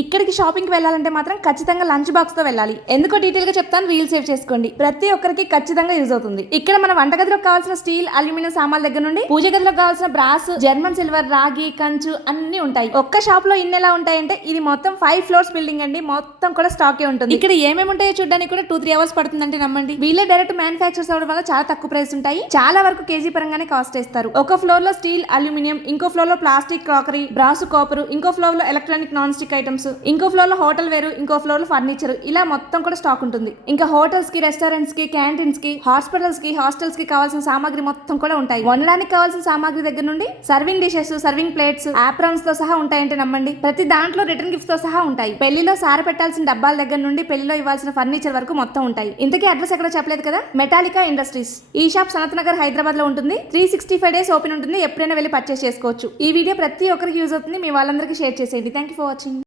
ఇక్కడికి షాపింగ్కి వెళ్ళాలంటే మాత్రం ఖచ్చితంగా లంచ్ బాక్స్తో వెళ్ళాలి. ఎందుకో డీటెయిల్గా చెప్తాను రీల్ సేవ్ చేసుకోండి. ప్రతి ఒక్కరికి ఖచ్చితంగా యూజ్ అవుతుంది. ఇక్కడ మన వంటగదిలోకి కావాల్సిన స్టీల్ అల్యూమినియం సామాన్ల దగ్గర నుండి పూజ గదిలోకి కావాల్సిన బ్రాస్ జర్మన్ సిల్వర్ రాగి కంచు అన్ని ఉంటాయి. ఒక్క షాప్లో ఇన్ని ఎలా ఉంటాయంటే ఇది మొత్తం ఫైవ్ ఫ్లోర్స్ బిల్డింగ్ అండి. మొత్తం కూడా స్టాకే ఉంటుంది. ఇక్కడ ఏమేమి ఉంటాయో చూడడానికి కూడా టూ త్రీ అవర్స్ పడుతుందంటే నమ్మండి. వీళ్ళే డైరెక్ట్ మ్యానుఫాక్చర్స్ అవడం వల్ల చాలా తక్కువ ప్రైస్ ఉంటాయి. చాలా వరకు కేజీ పరంగానే కాస్ట్ ఇస్తారు ఒక ఫ్లోర్లో స్టీల్ అల్యూమినియం ఇంకో ఫ్లోర్లో ప్లాస్టిక్ క్రాకరీ బ్రాసు కాపర్ ఇంకో ఫ్లోర్లో ఎలక్ట్రానిక్ నాన్ స్టిక్ ఐటమ్స్ ఇంకో ఫ్లోర్లో హోటల్ వేరు ఇంకో ఫ్లోర్లో ఫర్నిచర్ ఇలా మొత్తం కూడా స్టాక్ ఉంటుంది. ఇంకా హోటల్స్కి రెస్టారెంట్స్కి క్యాంటీన్స్కి హాస్పిటల్స్కి హాస్టల్స్కి కావాల్సిన సామాగ్రి మొత్తం కూడా ఉంటాయి. వండడానికి కావాల్సిన సామాగ్రి దగ్గర నుండి సర్వింగ్ డిషెస్ సర్వింగ్ ప్లేట్స్ ఆప్రాన్స్తో సహా ఉంటాయంటే నమ్మండి. ప్రతి దాంట్లో రిటర్న్ గిఫ్ట్స్తో సహా ఉంటాయి. పెళ్ళిలో సార పెట్టాల్సిన డబ్బాల దగ్గర నుండి పెళ్ళిలో ఇవ్వాల్సిన ఫర్నిచర్ వరకు మొత్తం ఉంటాయి. ఇంతకీ అడ్రస్ ఎక్కడ చెప్పలేదు కదా? మెటాలికా ఇండస్ట్రీస్ ఈ షాప్ సనత్ నగర్ హైదరాబాద్లో ఉంటుంది. Three sixty five days open ఉంటుంది. ఎప్పుడైనా వెళ్ళి పర్చేస్ చేసుకోవచ్చు. ఈ వీడియో ప్రతి ఒక్కరికి యూజ్ అవుతుంది. మీ వాళ్ళందరికీ షేర్ చేసేయండి. Thank you for watching